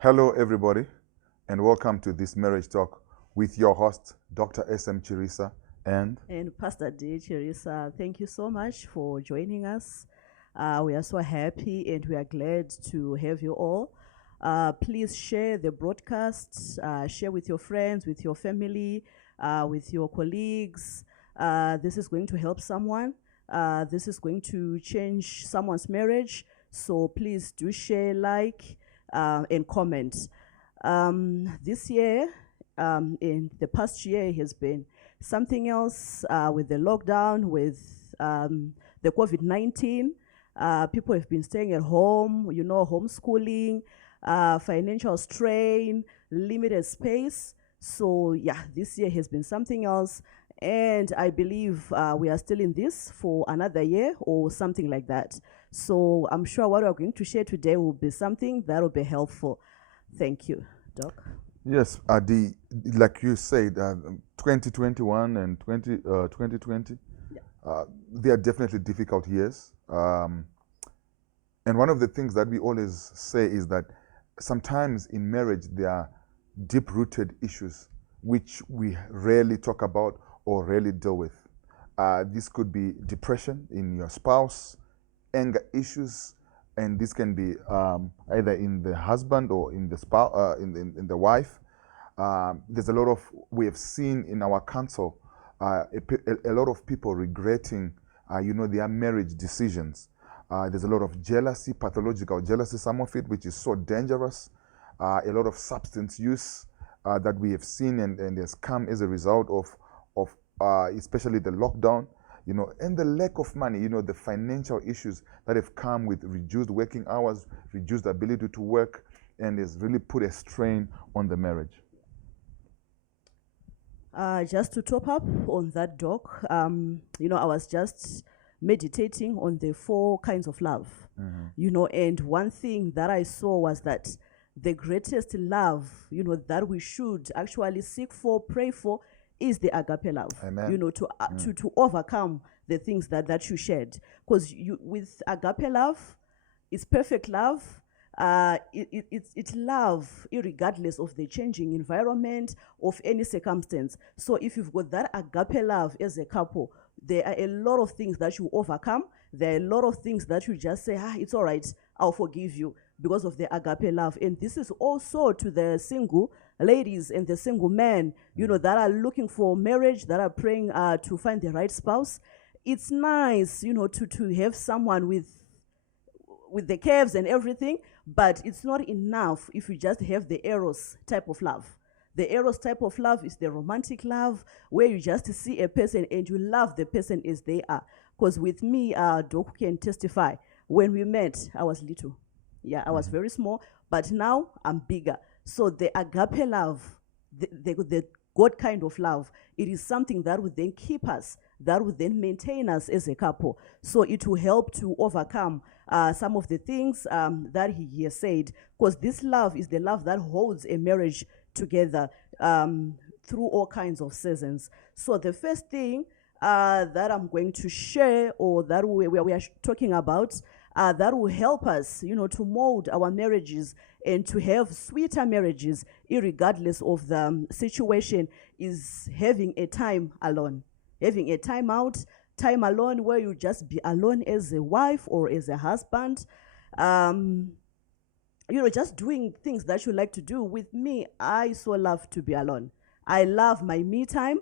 Hello, everybody, and welcome to this marriage talk with your host, Dr. S.M. Chirisa, and And Pastor D. Chirisa, thank you so much for joining us. We are so happy and we are glad to have you all. Please share the broadcast, share with your friends, with your family, with your colleagues. This is going to help someone. This is going to change someone's marriage. So please do share, like, and comment. This year, in the past year, has been something else with the lockdown, with the COVID 19. People have been staying at home, homeschooling, financial strain, limited space. So, yeah, this year has been something else. And I believe we are still in this for another year or something like that. So, I'm sure what we're going to share today will be something that will be helpful. Thank you, Doc. yes, like you said, 2021 and 2020, Yeah. they are definitely difficult years. And one of the things that we always say is that sometimes in marriage there are deep-rooted issues which we rarely talk about or rarely deal with. This could be depression in your spouse, anger issues, and this can be either in the husband or in the spouse, in the wife. There's a lot of we have seen in our council a lot of people regretting, their marriage decisions. There's a lot of jealousy, pathological jealousy, some of it, which is so dangerous. A lot of substance use that we have seen and has come as a result of especially the lockdown, and the lack of money, the financial issues that have come with reduced working hours, reduced ability to work, and has really put a strain on the marriage. Just to top up on that, Doc, I was just meditating on the four kinds of love, and one thing that I saw was that the greatest love, that we should actually seek for, pray for, is the agape love. Amen. To overcome the things that you shared, because with agape love, it's perfect love. It's love regardless of the changing environment, of any circumstance. So if you've got that agape love as a couple, there are a lot of things that you overcome. There are a lot of things that you just say, it's all right, I'll forgive you because of the agape love. And this is also to the single ladies and the single men, that are looking for marriage, that are praying to find the right spouse. It's nice, to have someone with the curves and everything, but it's not enough if you just have the eros type of love. The eros type of love is the romantic love where you just see a person and you love the person as they are. Because with me, Doc can testify, when we met, I was little. Yeah, I was very small, but now I'm bigger. So the agape love, the God kind of love, it is something that would then keep us, that would then maintain us as a couple. So it will help to overcome some of the things that he has said, because this love is the love that holds a marriage together through all kinds of seasons. So the first thing that I'm going to share, or that we are talking about, that will help us, to mold our marriages and to have sweeter marriages, regardless of the situation, is having a time alone, having a time out, time alone, where you just be alone as a wife or as a husband. Just doing things that you like to do. With me, I so love to be alone. I love my me time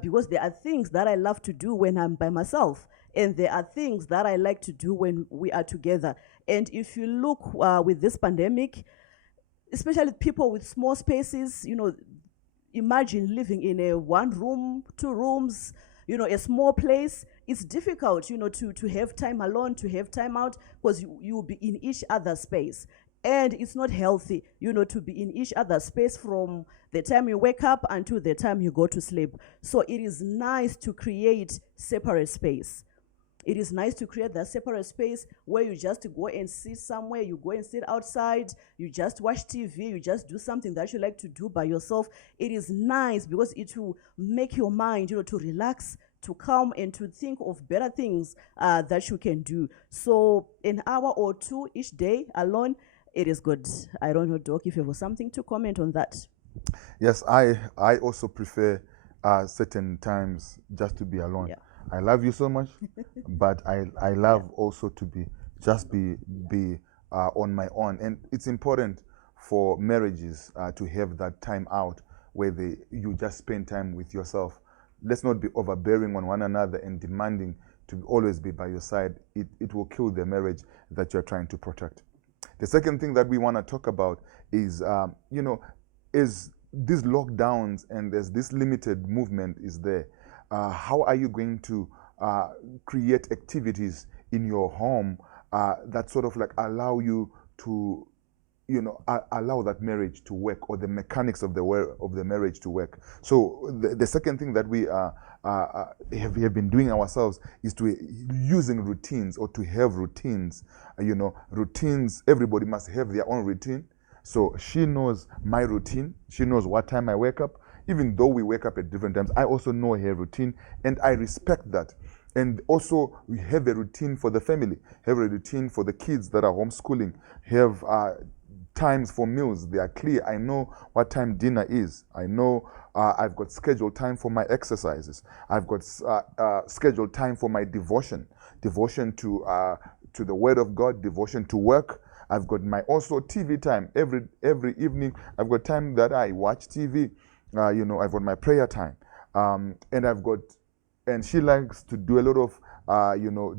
because there are things that I love to do when I'm by myself, and there are things that I like to do when we are together. And if you look with this pandemic, especially people with small spaces, imagine living in a one room, two rooms, a small place. It's difficult, to have time alone, to have time out, because you'll be in each other's space. And it's not healthy, to be in each other's space from the time you wake up until the time you go to sleep. So it is nice to create separate space. It is nice to create that separate space where you just go and sit somewhere, you go and sit outside, you just watch TV, you just do something that you like to do by yourself. It is nice because it will make your mind, to relax, to calm, and to think of better things that you can do. So an hour or two each day alone It is good. I don't know, Doc, if you have something to comment on that. Yes, I also prefer certain times just to be alone. Yeah. I love you so much, but I love also to be on my own. And it's important for marriages to have that time out where you just spend time with yourself. Let's not be overbearing on one another and demanding to always be by your side. It will kill the marriage that you're trying to protect. The second thing that we want to talk about is, is these lockdowns and as this limited movement is there, how are you going to create activities in your home that sort of like allow you to, allow that marriage to work, or the mechanics of the marriage to work? So the second thing that we have been doing ourselves is to using routines, or to have routines. Routines. Everybody must have their own routine. So she knows my routine. She knows what time I wake up. Even though we wake up at different times, I also know her routine, and I respect that. And also, we have a routine for the family, have a routine for the kids that are homeschooling, have times for meals. They are clear. I know what time dinner is. I know I've got scheduled time for my exercises. I've got scheduled time for my devotion to the Word of God, devotion to work. I've got my also TV time every evening. I've got time that I watch TV. I've got my prayer time, and she likes to do a lot of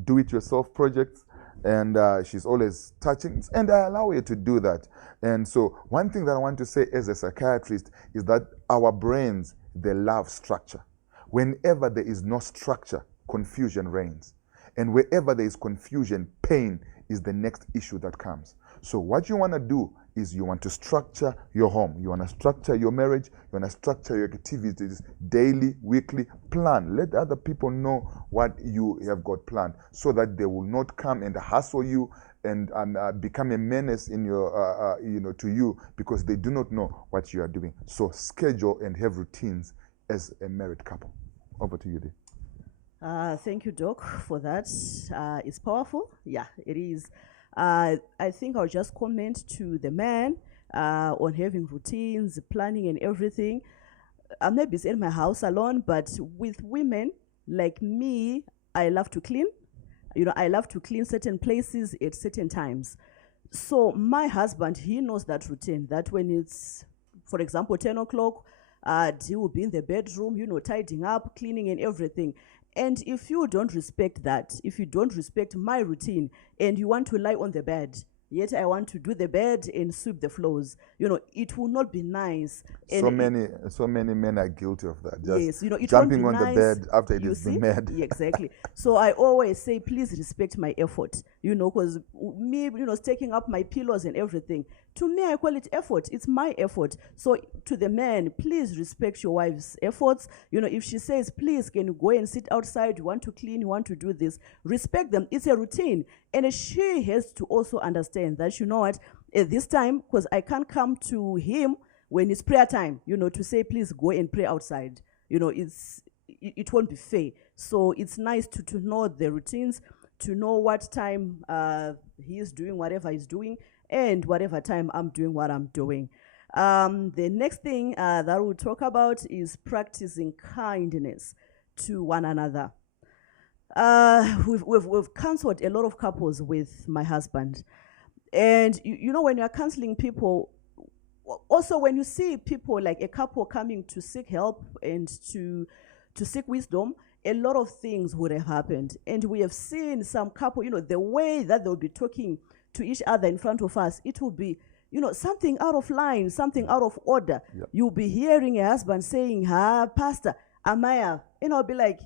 do-it-yourself projects, and she's always touching, and I allow her to do that. And so one thing that I want to say as a psychiatrist is that our brains, they love structure. Whenever there is no structure, confusion reigns, and wherever there is confusion, pain is the next issue that comes. So what you want to do is you want to structure your home. You want to structure your marriage. You want to structure your activities daily, weekly. Plan. Let other people know what you have got planned, so that they will not come and hassle you and become a menace in your, to you, because they do not know what you are doing. So schedule and have routines as a married couple. Over to you, Dee. Thank you, Doc, for that. It's powerful. Yeah, it is. I think I'll just comment to the man on having routines, planning, and everything. Maybe it's in my house alone, but with women like me, I love to clean. I love to clean certain places at certain times. So my husband, he knows that routine, that when it's, for example, 10 o'clock, he will be in the bedroom, tidying up, cleaning and everything. And if you don't respect that, if you don't respect my routine, and you want to lie on the bed, yet I want to do the bed and sweep the floors, it will not be nice. So many men are guilty of that. Just yes, it jumping won't be on nice, the bed after it has been made. Yeah, exactly. So I always say, please respect my effort, because me, taking up my pillows and everything, to me, I call it effort. It's my effort. So to the men, please respect your wife's efforts. If she says, please, can you go and sit outside? You want to clean, you want to do this. Respect them. It's a routine. And she has to also understand that, at this time, because I can't come to him when it's prayer time, to say, please go and pray outside. It won't be fair. So it's nice to know the routines, to know what time he is doing whatever he's doing, and whatever time I'm doing what I'm doing. The next thing that we'll talk about is practicing kindness to one another. We've counseled a lot of couples with my husband. And when you're counseling people, also when you see people like a couple coming to seek help and to seek wisdom, a lot of things would have happened. And we have seen some couple, the way that they'll be talking to each other in front of us, it will be, something out of line, something out of order. Yep. You'll be hearing a husband saying, Pastor, Amaya. And I'll be like,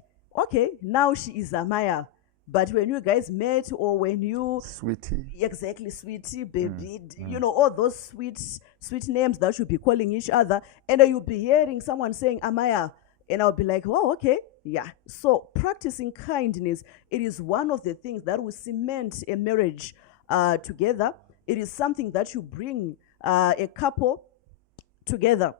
okay, now she is Amaya. But when you guys met, or when you... Sweetie. Exactly, sweetie, baby. All those sweet names that you'll be calling each other. And then you'll be hearing someone saying, Amaya. And I'll be like, oh, okay, yeah. So practicing kindness, it is one of the things that will cement a marriage together. It is something that you bring a couple together.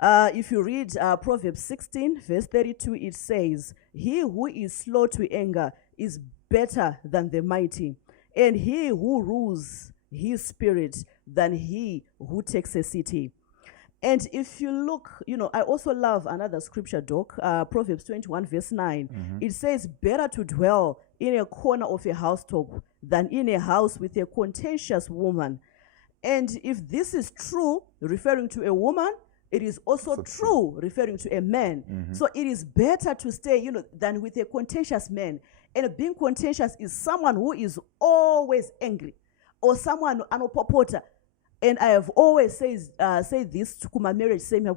If you read Proverbs 16, verse 32, it says, he who is slow to anger is better than the mighty, and he who rules his spirit than he who takes a city. And if you look, I also love another scripture, Doc, Proverbs 21, verse 9. It says, better to dwell in a corner of a housetop than in a house with a contentious woman. And if this is true, referring to a woman, it is also true, referring to a man. So it is better to stay, than with a contentious man. And being contentious is someone who is always angry, or someone anopopota. And I have always said this to my marriage, same here,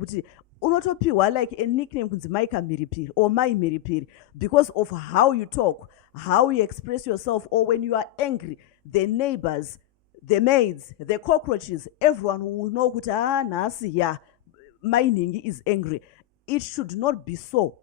unotopiwa like a nickname kunzi Maika Miripiri or My Miripiri, because of how you talk, how you express yourself, or when you are angry, the neighbors, the maids, the cockroaches, everyone will know nasi ya my ningi is angry. It should not be so.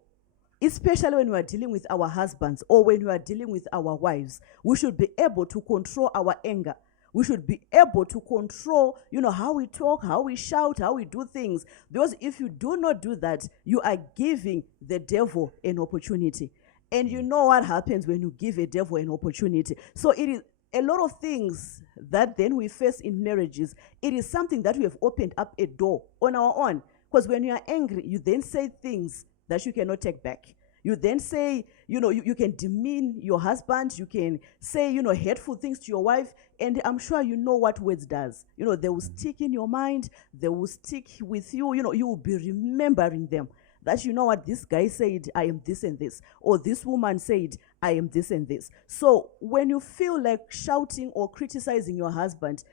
Especially when we are dealing with our husbands or when we are dealing with our wives, we should be able to control our anger. We should be able to control, how we talk, how we shout, how we do things. Because if you do not do that, you are giving the devil an opportunity. And you know what happens when you give a devil an opportunity. So it is a lot of things that then we face in marriages. It is something that we have opened up a door on our own. Because when you are angry, you then say things that you cannot take back. You then say, you can demean your husband. You can say, hurtful things to your wife. And I'm sure you know what words does. They will stick in your mind. They will stick with you. You will be remembering them. That what this guy said, I am this and this. Or this woman said, I am this and this. So when you feel like shouting or criticizing your husband,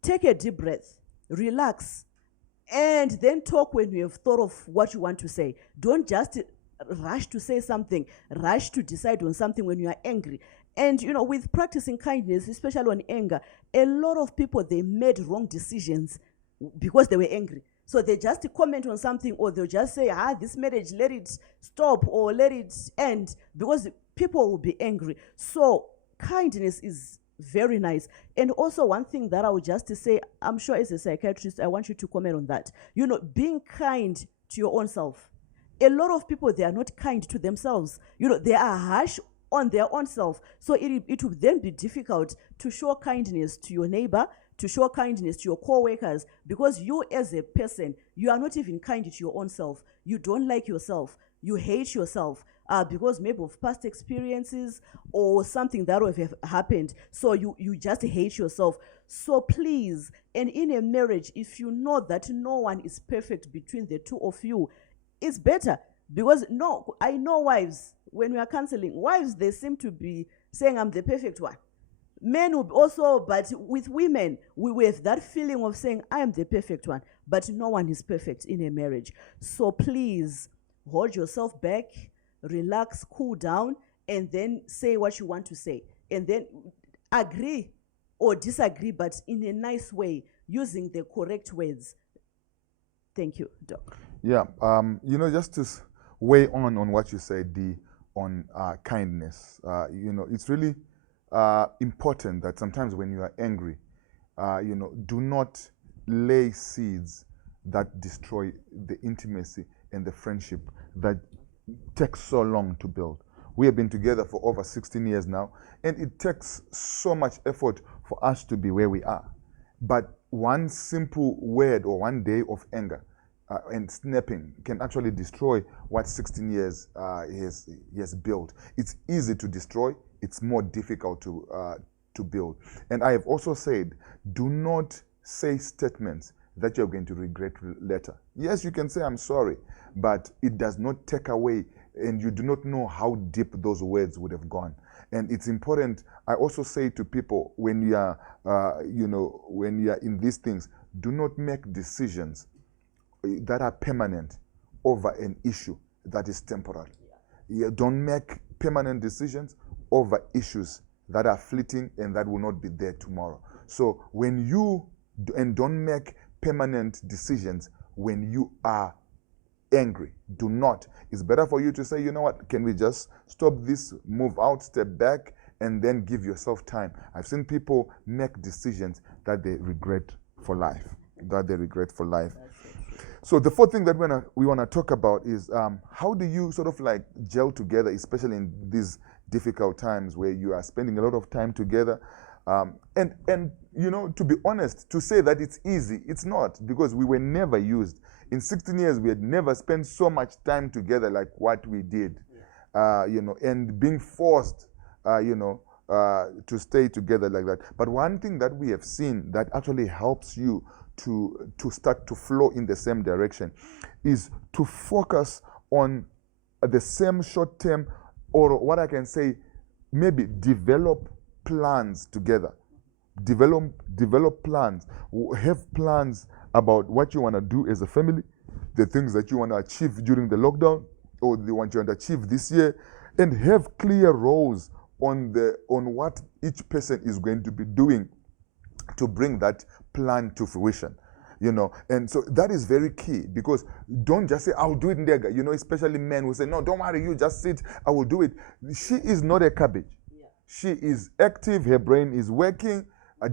take a deep breath, relax, and then talk when you have thought of what you want to say. Don't just rush to say something, rush to decide on something when you are angry. And with practicing kindness, especially on anger, a lot of people, they made wrong decisions because they were angry. So they just comment on something, or they'll just say, this marriage, let it stop or let it end, because people will be angry. So kindness is very nice. And also one thing that I would just say, I'm sure as a psychiatrist, I want you to comment on that. Being kind to your own self. A lot of people, they are not kind to themselves. They are harsh on their own self. So it would then be difficult to show kindness to your neighbor, to show kindness to your co-workers, because you as a person, you are not even kind to your own self. You don't like yourself. You hate yourself because maybe of past experiences or something that would have happened. So you just hate yourself. So please, and in a marriage, if you know that no one is perfect between the two of you, it's better. Because I know wives, when we are counseling, wives, they seem to be saying, I'm the perfect one. Men will also, but with women, we have that feeling of saying, I am the perfect one. But no one is perfect in a marriage. So please, hold yourself back, relax, cool down, and then say what you want to say. And then agree or disagree, but in a nice way, using the correct words. Thank you, Doc. Yeah, just to weigh on what you said, Dee, on kindness. It's really important that sometimes when you are angry, do not lay seeds that destroy the intimacy and the friendship that takes so long to build. We have been together for over 16 years now, and it takes so much effort for us to be where we are. But one simple word or one day of anger and snapping can actually destroy what 16 years he has built. It's easy to destroy. It's more difficult to build. And I have also said, do not say statements that you're going to regret later. Yes, you can say, I'm sorry, but it does not take away, and you do not know how deep those words would have gone. And it's important. I also say to people, when you are, when you are in these things, do not make decisions that are permanent over an issue that is temporary. Don't make permanent decisions over issues that are fleeting and that will not be there tomorrow. So when you, and don't make permanent decisions when you are angry. Do not. It's better for you to say, you know what, can we just stop this, move out, step back, and then give yourself time. I've seen people make decisions that they regret for life. So the fourth thing that we want to talk about is how do you sort of like gel together, especially in these difficult times where you are spending a lot of time together. And you know, to be honest, to say that it's easy, it's not, because we were never used. In 16 years, we had never spent so much time together like what we did, you know, and being forced, you know, to stay together like that. But one thing that we have seen that actually helps you to start to flow in the same direction is to focus on the same short term, or what I can say, maybe develop plans together. Develop plans. Have plans about what you want to do as a family, the things that you want to achieve during the lockdown, or the ones you want to achieve this year, and have clear roles on what each person is going to be doing to bring that plan to fruition. You know, and so that is very key, because don't just say, I'll do it, Ndega. You know, especially men who say, no, don't worry, you just sit, I will do it. She is not a cabbage. Yeah. She is active, her brain is working.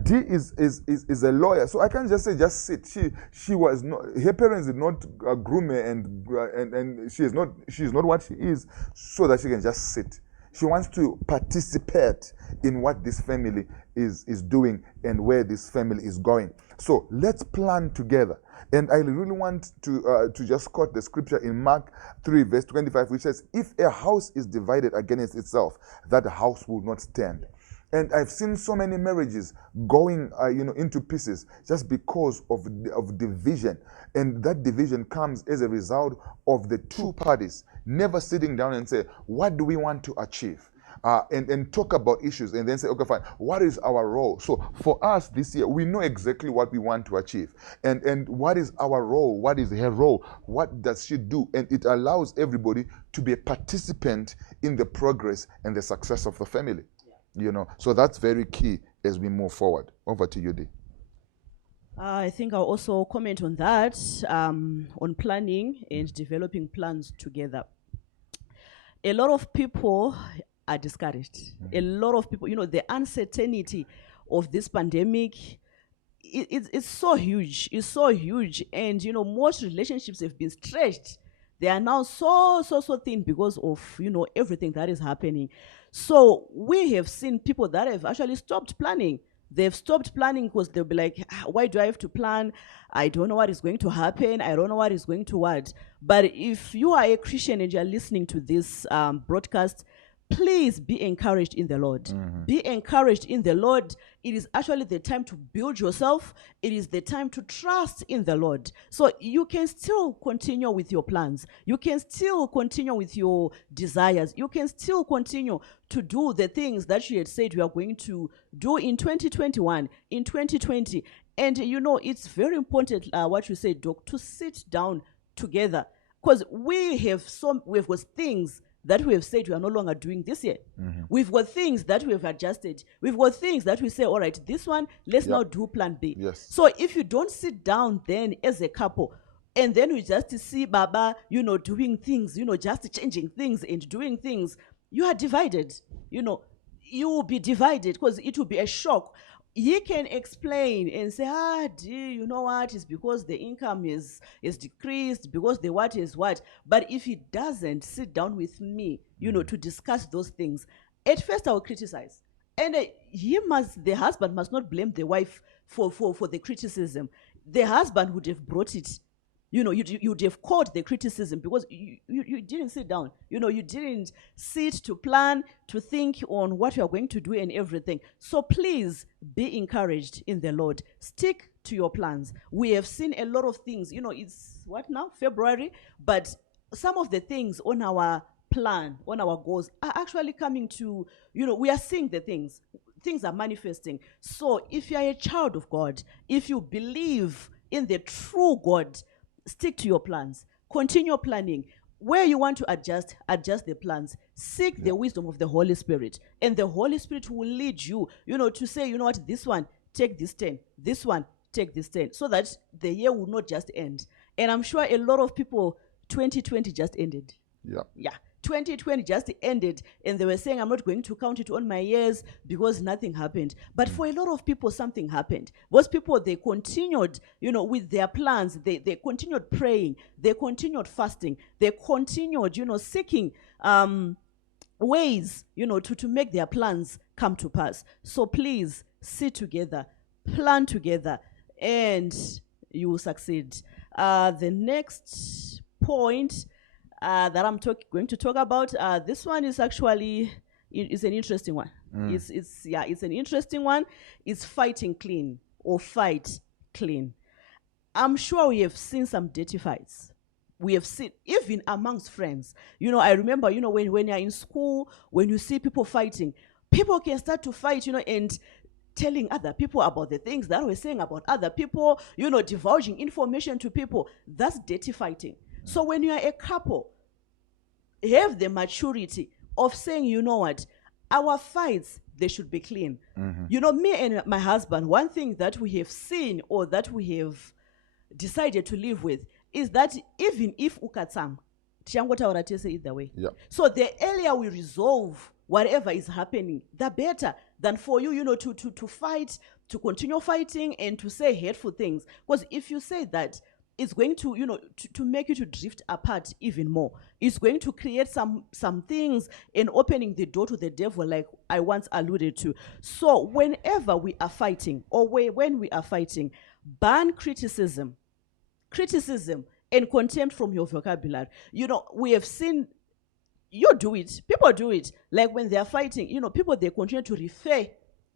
D is a lawyer, so I can't just say just sit. She was not, her parents did not groom her, and she is not what she is, so that she can just sit. She wants to participate in what this family is doing and where this family is going. So let's plan together. And I really want to just quote the scripture in Mark 3, verse 25, which says, if a house is divided against itself, that house will not stand. And I've seen so many marriages going, you know, into pieces just because of division. And that division comes as a result of the two parties never sitting down and say, what do we want to achieve? And talk about issues, and then say, okay, fine, what is our role? So for us this year, we know exactly what we want to achieve. And what is our role? What is her role? What does she do? And it allows everybody to be a participant in the progress and the success of the family. You know, so that's very key as we move forward. Over to you, Dee. I think I'll also comment on that, on planning and developing plans together. A lot of people are discouraged. Mm-hmm. A lot of people, you know, the uncertainty of this pandemic, it's so huge. It's so huge. And, you know, most relationships have been stretched. They are now so thin because of, you know, everything that is happening. So we have seen people that have actually stopped planning. They've stopped planning because they'll be like, why do I have to plan? I don't know what is going to happen. I don't know what is going to what. But if you are a Christian and you're listening to this broadcast, please be encouraged in the Lord. Mm-hmm. Be encouraged in the Lord. It is actually the time to build yourself. It is the time to trust in the Lord. So you can still continue with your plans. You can still continue with your desires. You can still continue to do the things that you had said you are going to do in 2021, in 2020. And, you know, it's very important, what you said, Doc, to sit down together. Because we've got things that we have said we are no longer doing this year. Mm-hmm. We've got things that we have adjusted. We've got things that we say, all right, this one, let's now do plan B. Yes. So if you don't sit down then as a couple, and then we just see Baba, you know, doing things, you know, just changing things and doing things, you are divided. You know, you will be divided because it will be a shock. He can explain and say, you know what, it's because the income is decreased, because the what is what. But if he doesn't sit down with me, you know, to discuss those things, at first I will criticize. And the husband must not blame the wife for the criticism. The husband would have brought it. You know, you'd have caught the criticism because you didn't sit down. You know, you didn't sit to plan, to think on what you are going to do and everything. So please be encouraged in the Lord. Stick to your plans. We have seen a lot of things. You know, it's what now? February. But some of the things on our plan, on our goals are actually coming to, you know, we are seeing the things. Things are manifesting. So if you are a child of God, if you believe in the true God, stick to your plans. Continue planning. Where you want to adjust the plans. Seek the wisdom of the Holy Spirit. And the Holy Spirit will lead you, you know, to say, you know what, this one, take this 10. This one, take this 10. So that the year will not just end. And I'm sure a lot of people, 2020 just ended. Yeah. 2020 just ended, and they were saying, I'm not going to count it on my years because nothing happened. But for a lot of people, something happened. Most people, they continued, you know, with their plans. They continued praying. They continued fasting. They continued, you know, seeking ways, to make their plans come to pass. So please sit together, plan together, and you will succeed. The next point that I'm going to talk about, this one is actually is an interesting one. It's an interesting one. It's fighting clean or fight clean. I'm sure we have seen some dirty fights. We have seen, even amongst friends. I remember, when you're in school, when you see people fighting, people can start to fight, and telling other people about the things that we're saying about other people, divulging information to people. That's dirty fighting. So when you are a couple, have the maturity of saying, you know what, our fights, they should be clean. Me and my husband, one thing that we have seen or that we have decided to live with is that even if ukatsam, tiangotaura tese either way. Yep. So the earlier we resolve whatever is happening, the better than for you, to fight, to continue fighting and to say hateful things. Because if you say that, it's going to, to make you to drift apart even more. It's going to create some things and opening the door to the devil, like I once alluded to. So whenever we are fighting, or when we are fighting, ban criticism and contempt from your vocabulary. We have seen you do it. People do it. Like when they are fighting, people, they continue to refer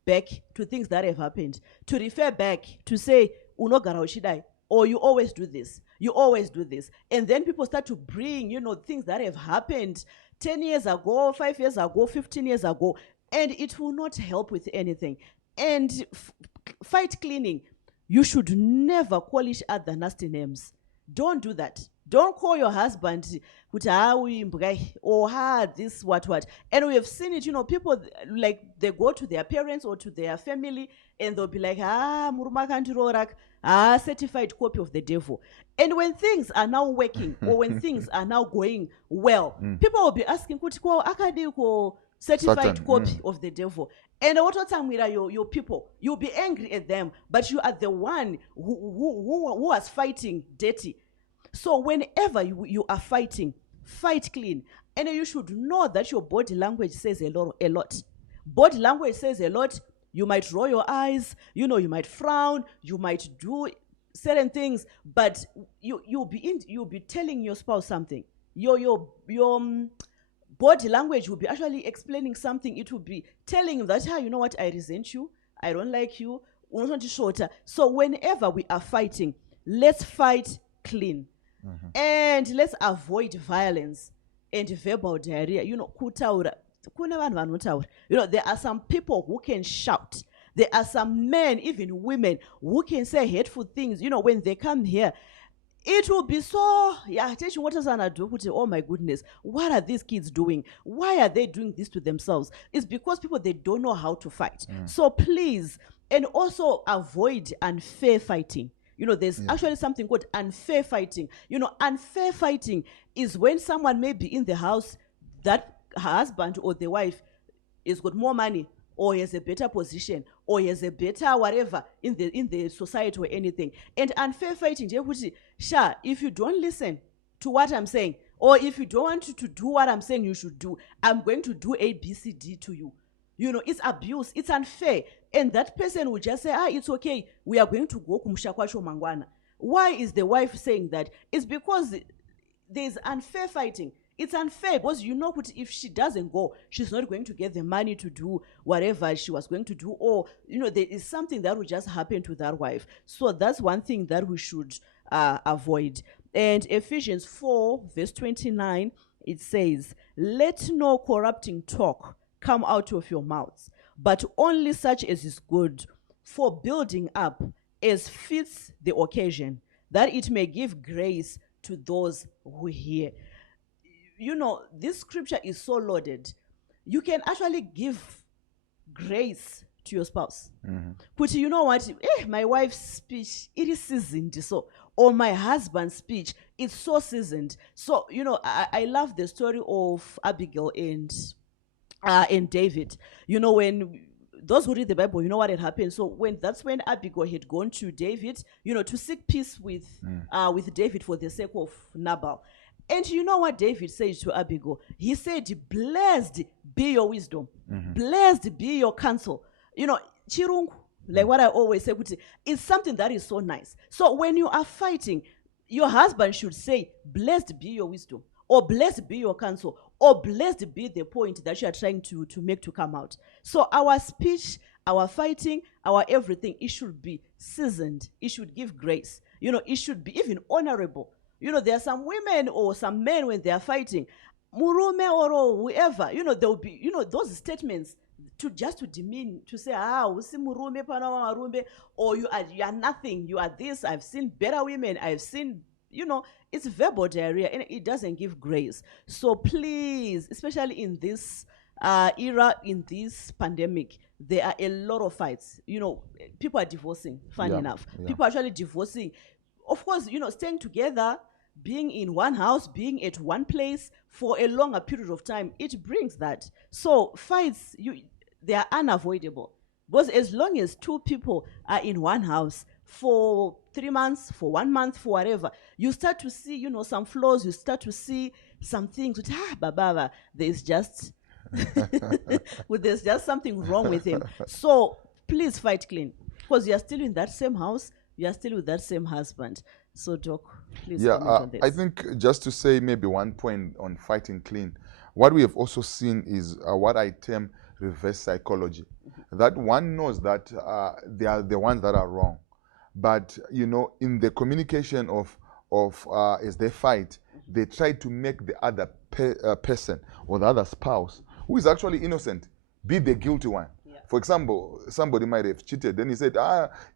back to things that have happened, to refer back to say, unogara ushidai, or you always do this, you always do this. And then people start to bring, things that have happened 10 years ago, 5 years ago, 15 years ago, and it will not help with anything. And fight cleaning, you should never call each other nasty names. Don't do that. Don't call your husband or this what. And we have seen it, people, like, they go to their parents or to their family and they'll be like, certified copy of the devil. And when things are now working or when things are now going well, people will be asking, certified copy of the devil. And what time with your people, you'll be angry at them, but you are the one who was fighting dirty. So whenever you are fighting, fight clean. And you should know that your body language says a lot. Body language says a lot. You might roll your eyes, you might frown, you might do certain things, but you'll be telling your spouse something. Your body language will be actually explaining something. It will be telling him that, you know what, I resent you, I don't like you. So whenever we are fighting, let's fight clean. And let's avoid violence and verbal diarrhea. Kutaura. There are some people who can shout. There are some men, even women, who can say hateful things. When they come here, it will be so, oh my goodness, what are these kids doing? Why are they doing this to themselves? It's because people, they don't know how to fight. So please, and also avoid unfair fighting. There's actually something called unfair fighting. Unfair fighting is when someone may be in the house, that husband or the wife has got more money, or he has a better position, or he has a better whatever in the society or anything. And unfair fighting, if you don't listen to what I'm saying, or if you don't want to do what I'm saying you should do, I'm going to do A, B, C, D to you. It's abuse, it's unfair. And that person will just say, it's okay, we are going to go kumshakwacho mangwana. Why is the wife saying that? It's because there's unfair fighting. It's unfair because if she doesn't go, she's not going to get the money to do whatever she was going to do, or there is something that will just happen to that wife. So that's one thing that we should avoid. And Ephesians 4 verse 29, it says, let no corrupting talk come out of your mouths, but only such as is good for building up as fits the occasion, that it may give grace to those who hear. This scripture is so loaded. You can actually give grace to your spouse. But you know what? My wife's speech, it is seasoned. So, or my husband's speech, it's so seasoned. So, I love the story of Abigail and David. When those who read the Bible, what had happened. So that's when Abigail had gone to David, to seek peace with David for the sake of Nabal. And you know what David said to Abigail? He said, blessed be your wisdom. Blessed be your counsel. You know, chirungu, like what I always say, is something that is so nice. So when you are fighting, your husband should say, blessed be your wisdom, or blessed be your counsel, or blessed be the point that you are trying to make to come out. So our speech, our fighting, our everything, it should be seasoned. It should give grace. You know, it should be even honorable. You know, there are some women or some men when they are fighting, murume or whoever, you know, there'll be, you know, those statements to demean, to say, usi murume pana marumbe, or you are nothing, you are this. I've seen better women, I've seen, you know, it's verbal diarrhea and it doesn't give grace. So please, especially in this era, in this pandemic, there are a lot of fights. You know, people are divorcing, funny enough. People are actually divorcing. Of course, you know, staying together, being in one house, being at one place for a longer period of time, it brings that. So fights, they are unavoidable. Because as long as two people are in one house for 3 months, for 1 month, for whatever, you start to see, you know, some flaws, you start to see some things which, bababa, there's just something wrong with him. So please fight clean. Because you are still in that same house, you are still with that same husband. So Doc, please comment on this. I think just to say maybe one point on fighting clean, what we have also seen is what I term reverse psychology. That one knows that they are the ones that are wrong. But, you know, in the communication of as they fight, they try to make the other person or the other spouse, who is actually innocent, be the guilty one. For example, somebody might have cheated. Then he said,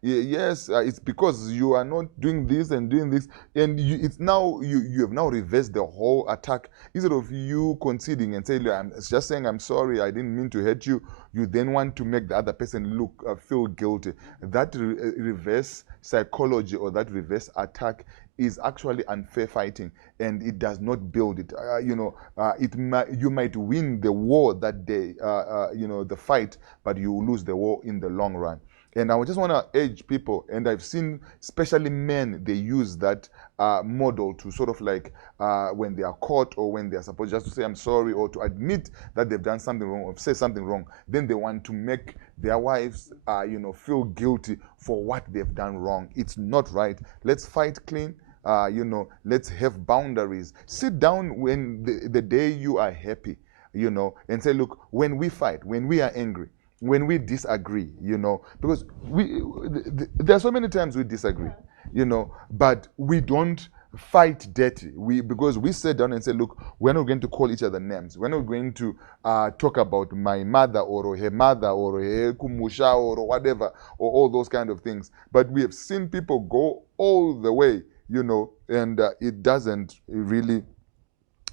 yes, it's because you are not doing this and doing this. And it's now you have now reversed the whole attack. Instead of you conceding and saying, I'm just saying, I'm sorry, I didn't mean to hurt you, you then want to make the other person feel guilty. That reverse psychology or that reverse attack is actually unfair fighting, and it does not build it. You might win the war that day, the fight, but you lose the war in the long run. And I just want to urge people, and I've seen especially men, they use that model to sort of like when they are caught or when they are supposed just to say I'm sorry or to admit that they've done something wrong or say something wrong, then they want to make their wives feel guilty for what they've done wrong. It's not right. Let's fight clean. Let's have boundaries. Sit down when the day you are happy, and say, look, when we fight, when we are angry, when we disagree, because there are so many times we disagree, but we don't fight dirty. Because we sit down and say, look, we're not going to call each other names. We're not going to talk about my mother or her mother or her kumusha or whatever, or all those kind of things. But we have seen people go all the way, and it doesn't really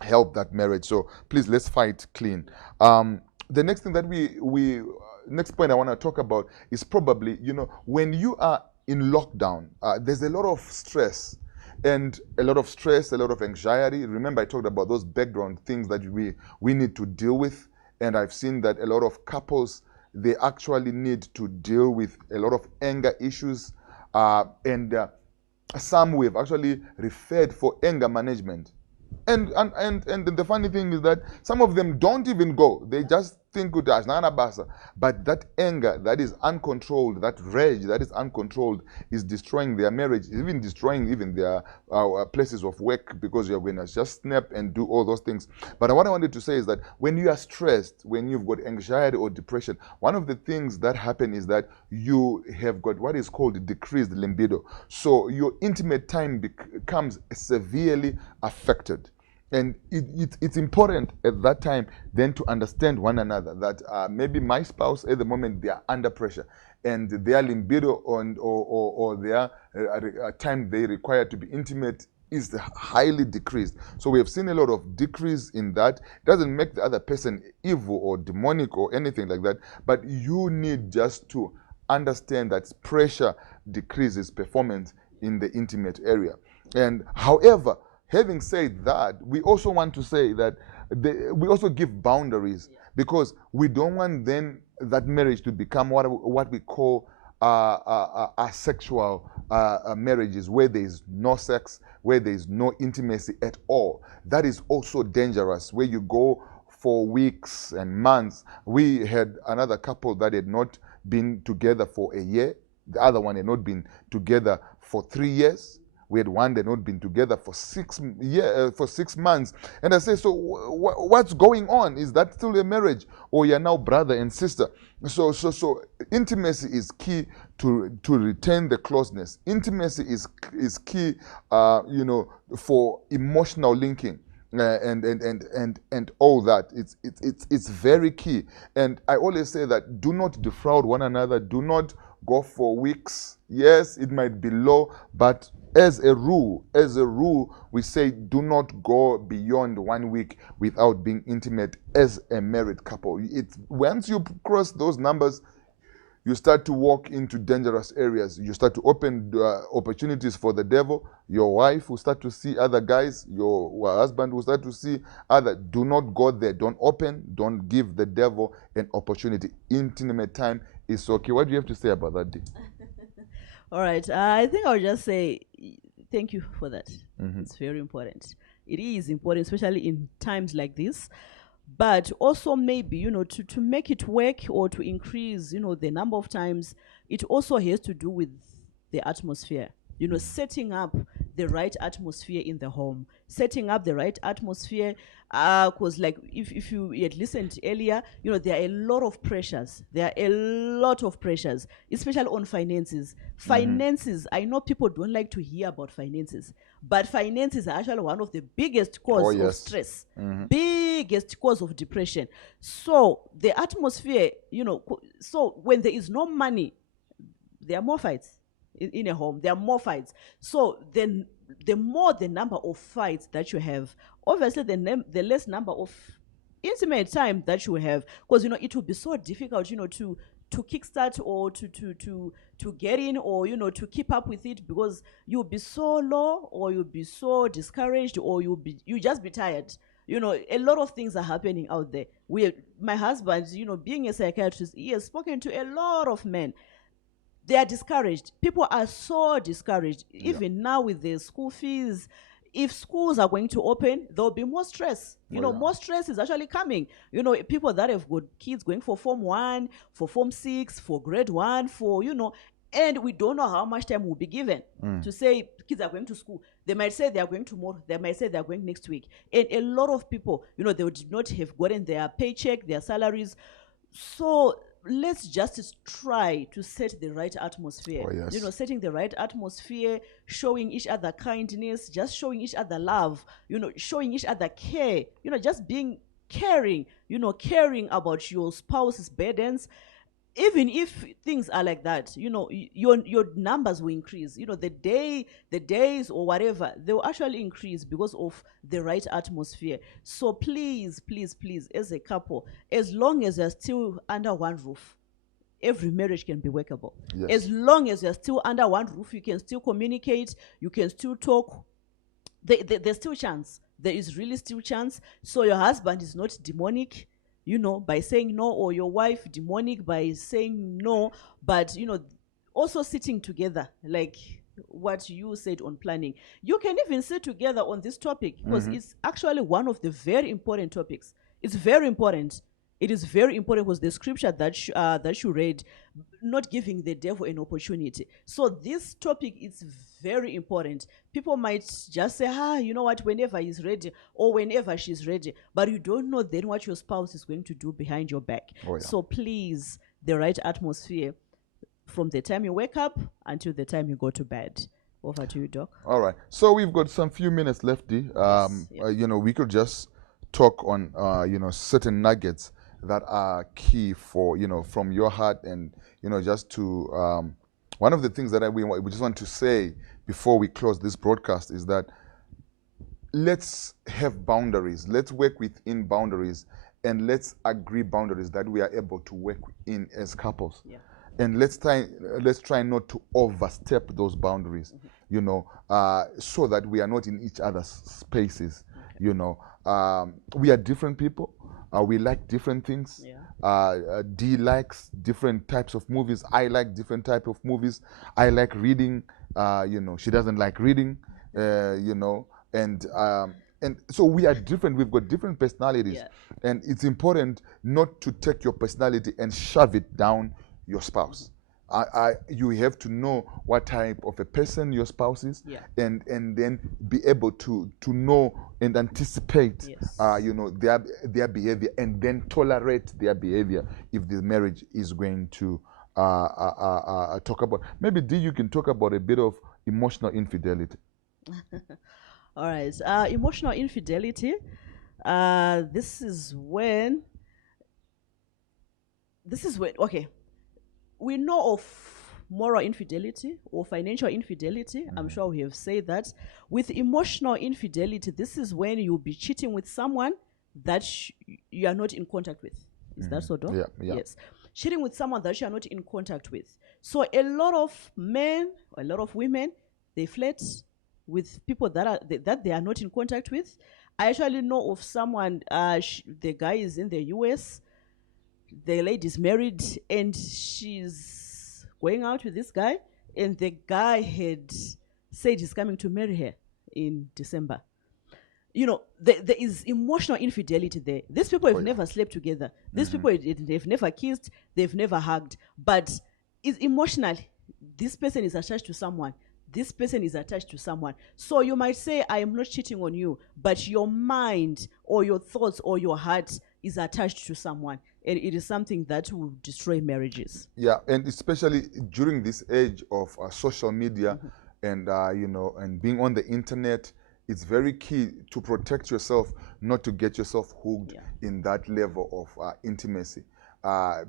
help that marriage. So please, let's fight clean. The next thing that next point I want to talk about is probably, when you are in lockdown, there's a lot of stress. And a lot of anxiety. Remember, I talked about those background things that we need to deal with. And I've seen that a lot of couples, they actually need to deal with a lot of anger issues. And some we have actually referred for anger management. And the funny thing is that some of them don't even go. They just think it as basa. But that anger that is uncontrolled, that rage that is uncontrolled, is destroying their marriage, even destroying even their places of work, because you're going to just snap and do all those things. But what I wanted to say is that when you are stressed, when you've got anxiety or depression, one of the things that happen is that you have got what is called decreased libido. So your intimate time becomes severely affected. And it's important at that time then to understand one another, that maybe my spouse at the moment, they are under pressure, and their libido or their time they require to be intimate is highly decreased. So we have seen a lot of decrease in that. It doesn't make the other person evil or demonic or anything like that, but you need just to understand that pressure decreases performance in the intimate area. And however, having said that, we also want to say that we also give boundaries, because we don't want then that marriage to become what we call asexual marriages, where there is no sex, where there is no intimacy at all. That is also dangerous, where you go for weeks and months. We had another couple that had not been together for a year. The other one had not been together for 3 years. We had one that had not been together for 6 months. And I say, so what's going on? Is that still a marriage? Or you're now brother and sister? So intimacy is key to retain the closeness. Intimacy is key, for emotional linking. And all that, it's very key. And I always say that do not defraud one another. Do not go for weeks. Yes, it might be low, but as a rule, we say do not go beyond 1 week without being intimate as a married couple. It's once you cross those numbers, you start to walk into dangerous areas. You start to open opportunities for the devil. Your wife will start to see other guys. Your husband will start to see other. Do not go there. Don't give the devil an opportunity. Intimate time is okay. What do you have to say about that, Dee? All right. I think I'll just say thank you for that. It's very important. It is important, especially in times like this. But also maybe, to make it work or to increase, the number of times, it also has to do with the atmosphere. Setting up the right atmosphere in the home, setting up the right atmosphere, because like if you had listened earlier, there are a lot of pressures. There are a lot of pressures, especially on finances. Finances, I know people don't like to hear about finances, but finances are actually one of the biggest cause of stress, biggest cause of depression. So the atmosphere, so when there is no money, there are more fights. In a home, there are more fights. So then the more the number of fights that you have, obviously the less number of intimate time that you have, because it will be so difficult to kickstart or to get in, or to keep up with it, because you'll be so low, or you'll be so discouraged, or you just be tired. A lot of things are happening out there. My husband, being a psychiatrist, he has spoken to a lot of men. They are discouraged. People are so discouraged. Even now with the school fees, if schools are going to open, there'll be more stress. More stress is actually coming. People that have got kids going for Form 1, for Form 6, for Grade 1, and we don't know how much time will be given to say kids are going to school. They might say they are going tomorrow. They might say they are going next week. And a lot of people, they would not have gotten their paycheck, their salaries. So let's just try to set the right atmosphere. Setting the right atmosphere, showing each other kindness, just showing each other love, showing each other care, just being caring, caring about your spouse's burdens. Even if things are like that, your numbers will increase. The days or whatever, they will actually increase because of the right atmosphere. So please, as a couple, as long as you're still under one roof, every marriage can be workable. As long as you're still under one roof, you can still communicate, you can still talk. There's still chance. There is really still chance. So your husband is not demonic, by saying no, or your wife demonic by saying no, but, also sitting together, like what you said on planning. You can even sit together on this topic, because it's actually one of the very important topics. It's very important. It is very important, because the scripture that you read, not giving the devil an opportunity. So this topic is very important. People might just say, you know what, whenever he's ready or whenever she's ready, but you don't know then what your spouse is going to do behind your back. So please, the right atmosphere from the time you wake up until the time you go to bed. Over to you, Doc. All right. So we've got some few minutes left, Dee. We could just talk on, certain nuggets that are key for, from your heart, and, just to, one of the things that we just want to say before we close this broadcast is that let's have boundaries. Let's work within boundaries, and let's agree boundaries that we are able to work in as couples. And let's try not to overstep those boundaries, so that we are not in each other's spaces. We are different people. We like different things. Dee likes different types of movies. I like different type of movies. I like reading. She doesn't like reading. And And so we are different. We've got different personalities. Yeah. And it's important not to take your personality and shove it down your spouse. You have to know what type of a person your spouse is, Yeah. and then be able to know and anticipate, Yes. their behavior, and then tolerate their behavior if the marriage is going to talk about. Maybe D, you can talk about a bit of emotional infidelity. All right. Emotional infidelity. This is when. Okay, we know of moral infidelity or financial infidelity. I'm sure we have said that. With emotional infidelity, this is when you'll be cheating with someone that you are not in contact with. Is that so, Doc? Yeah. Yes. Cheating with someone that you are not in contact with. So a lot of men, or a lot of women, they flirt with people that they are not in contact with. I actually know of someone, the guy is in the US, the lady's married, and she's going out with this guy, and the guy had said he's coming to marry her in December. There is emotional infidelity there. These people have never slept together. These people, they've never kissed, they've never hugged. But it's emotional. This person is attached to someone. This person is attached to someone. So you might say, I am not cheating on you, but your mind or your thoughts or your heart is attached to someone. And it is something that will destroy marriages. Yeah, and especially during this age of social media and and being on the internet, it's very key to protect yourself, not to get yourself hooked in that level of intimacy,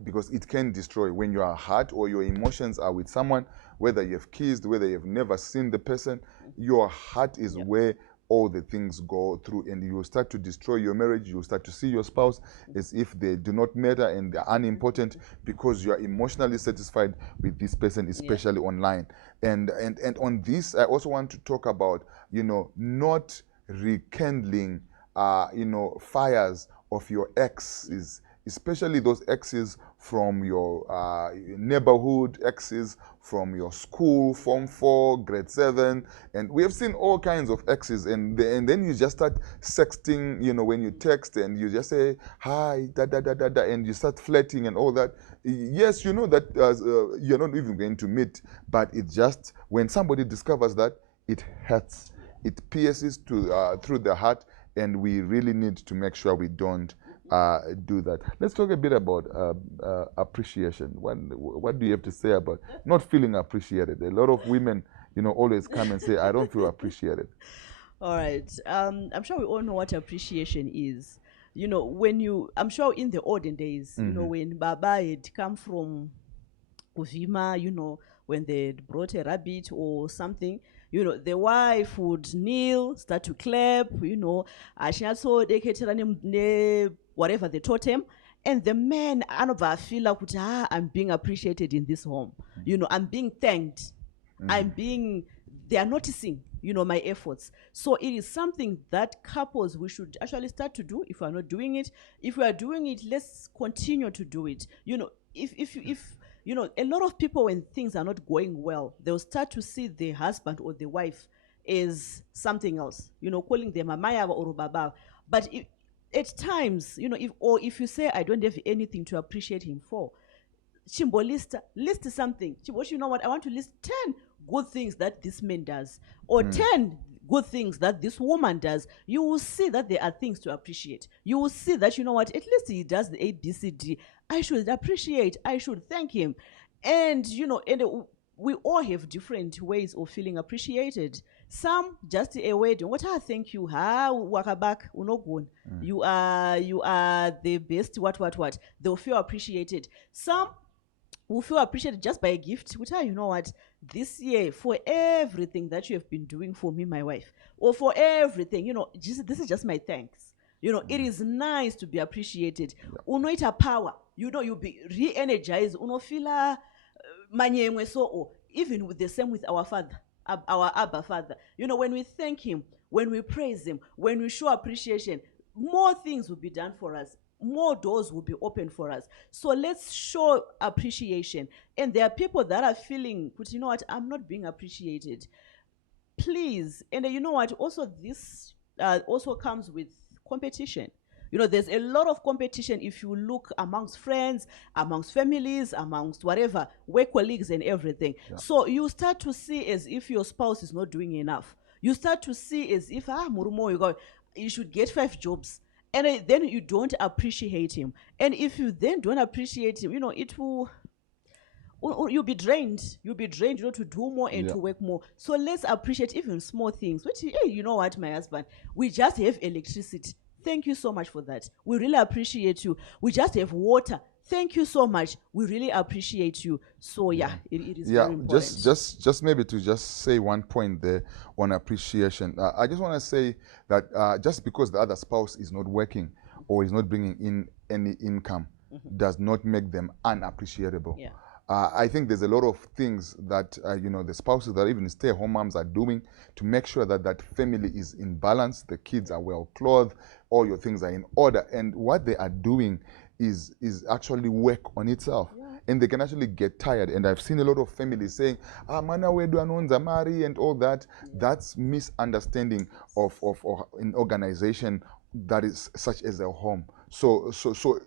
because it can destroy. When your heart or your emotions are with someone, whether you've kissed, whether you've never seen the person, your heart is where all the things go through, and you will start to destroy your marriage. You will start to see your spouse as if they do not matter and they're unimportant, because you are emotionally satisfied with this person, especially online. And on this, I also want to talk about, not rekindling, fires of your exes, especially those exes from your neighborhood, exes from your school, Form 4, Grade 7, and we have seen all kinds of exes, and then you just start sexting, when you text, and you just say, hi, da, and you start flirting and all that. Yes, you know that you're not even going to meet, but it just, when somebody discovers that, it hurts. It pierces through the heart, and we really need to make sure we don't do that. Let's talk a bit about appreciation. What do you have to say about not feeling appreciated? A lot of women, always come and say, I don't feel appreciated. All right. I'm sure we all know what appreciation is. I'm sure in the olden days, when Baba had come from Kuvima, when they brought a rabbit or something, the wife would kneel, start to clap, whatever they taught him. And the man, feel like, I'm being appreciated in this home. I'm being thanked. They are noticing, my efforts. So it is something that couples, we should actually start to do. If we are not doing it, if we are doing it, let's continue to do it. If a lot of people, when things are not going well, they'll start to see the husband or the wife as something else, calling them a Maya or Baba. But at times, if you say, I don't have anything to appreciate him for, Chimbo, list something. Chimbo, you know what? I want to list 10 good things that this man does, or 10 good things that this woman does. You will see that there are things to appreciate. You will see that, at least he does the A, B, C, D. I should appreciate. I should thank him. And, we all have different ways of feeling appreciated. Some just a wedding. What I thank you. Wakabak, unogun. You are the best. What. They'll feel appreciated. Some will feel appreciated just by a gift. Which are, this year, for everything that you have been doing for me, my wife, or for everything, this is just my thanks. It is nice to be appreciated. Uno it a power. You'll be re-energized. Uno feel even with the same with our father, our Abba Father. When we thank him, when we praise him, when we show appreciation, more things will be done for us. More doors will be open for us. So let's show appreciation. And there are people that are feeling, but I'm not being appreciated. Please, and also this also comes with competition. You know, there's a lot of competition if you look amongst friends, amongst families, amongst whatever, work colleagues and everything. Yeah. So you start to see as if your spouse is not doing enough. You start to see as if, Murumo, you should get 5 jobs. And then you don't appreciate him. And if you then don't appreciate him, it will, you'll be drained. You'll be drained, to do more and Yeah. to work more. So let's appreciate even small things. Which, hey, you know what, my husband, we just have electricity. Thank you so much for that. We really appreciate you. We just have water. Thank you so much. We really appreciate you. So yeah, it is very important. Just maybe to just say one point there on appreciation. I just want to say that just because the other spouse is not working or is not bringing in any income does not make them unappreciable. Yeah. I think there's a lot of things that the spouses that even stay-at-home moms are doing to make sure that that family is in balance, the kids are well clothed, all your things are in order, and what they are doing is actually work on itself. Yeah. And they can actually get tired. And I've seen a lot of families saying, mana wedu anonza mari and all that. Yeah. That's misunderstanding of an organization that is such as a home. So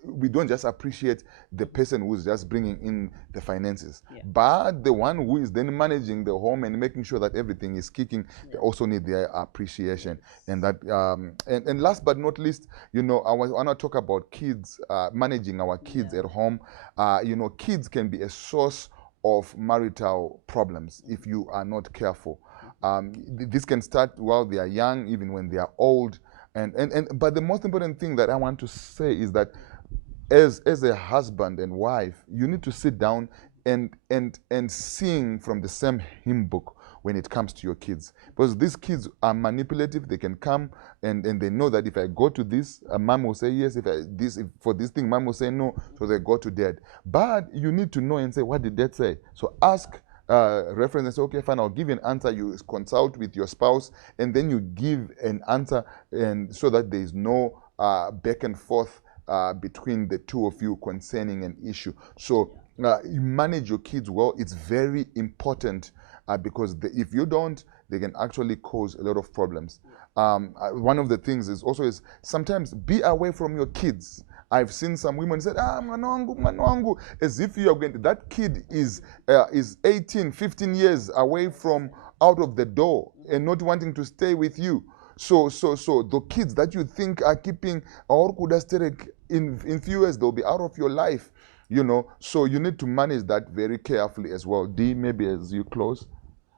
we don't just appreciate the person who's just bringing in the finances, but the one who is then managing the home and making sure that everything is kicking. They also need their appreciation. And that and last but not least, I want to talk about kids, managing our kids at home. Kids can be a source of marital problems if you are not careful. This can start while they are young, even when they are old. But the most important thing that I want to say is that as a husband and wife, you need to sit down and sing from the same hymn book when it comes to your kids, because these kids are manipulative. They can come and they know that if I go to this, mom will say yes. If for this thing, mom will say no. So they go to dad. But you need to know and say, what did dad say? So ask reference and say, okay, fine, I'll give you an answer. You consult with your spouse, and then you give an answer, and so that there is no back and forth between the two of you concerning an issue. So you manage your kids well. It's very important because if you don't, they can actually cause a lot of problems. One of the things is sometimes be away from your kids. I've seen some women say, manwangu, as if you are going to, that kid is 18, 15 years away from out of the door and not wanting to stay with you. So the kids that you think are keeping or in few years, they'll be out of your life, So you need to manage that very carefully as well. Dee, maybe as you close,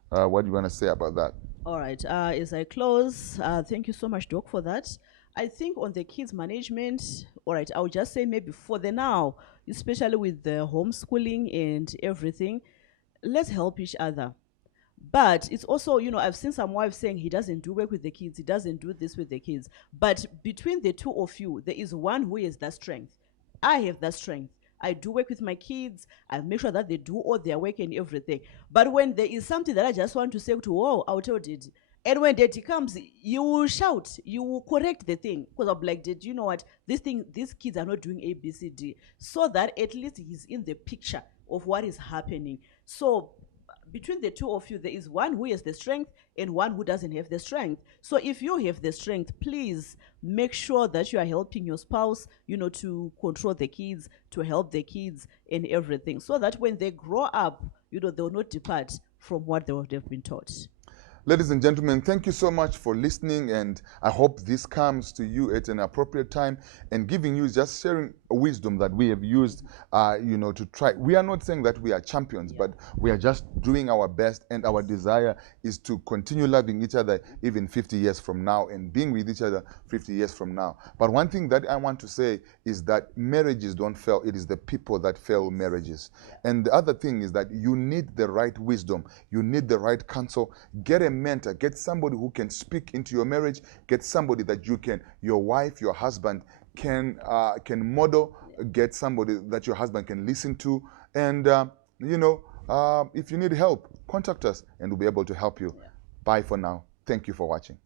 what do you want to say about that? All right. As I close, thank you so much, Doc, for that. I think on the kids management, all right, I would just say maybe for the now, especially with the homeschooling and everything, let's help each other. But it's also, I've seen some wives saying he doesn't do work with the kids, he doesn't do this with the kids. But between the two of you, there is one who has that strength. I have that strength. I do work with my kids. I make sure that they do all their work and everything. But when there is something that I just want to say I'll tell Daddy. And when Daddy comes, you will shout, you will correct the thing. Because I'm like, Daddy, you know what? These kids are not doing A, B, C, D. So that at least he's in the picture of what is happening. So between the two of you, there is one who has the strength and one who doesn't have the strength. So if you have the strength, please make sure that you are helping your spouse, to control the kids, to help the kids and everything. So that when they grow up, they will not depart from what they have been taught. Ladies and gentlemen, thank you so much for listening, and I hope this comes to you at an appropriate time and giving you just sharing wisdom that we have used, to try. We are not saying that we are champions, but we are just doing our best, and our desire is to continue loving each other even 50 years from now and being with each other 50 years from now. But one thing that I want to say is that marriages don't fail. It is the people that fail marriages. And the other thing is that you need the right wisdom. You need the right counsel. Get a mentor, get somebody who can speak into your marriage, get somebody that your wife, your husband can model, get somebody that your husband can listen to, and if you need help, contact us and we'll be able to help you. Bye for now. Thank you for watching.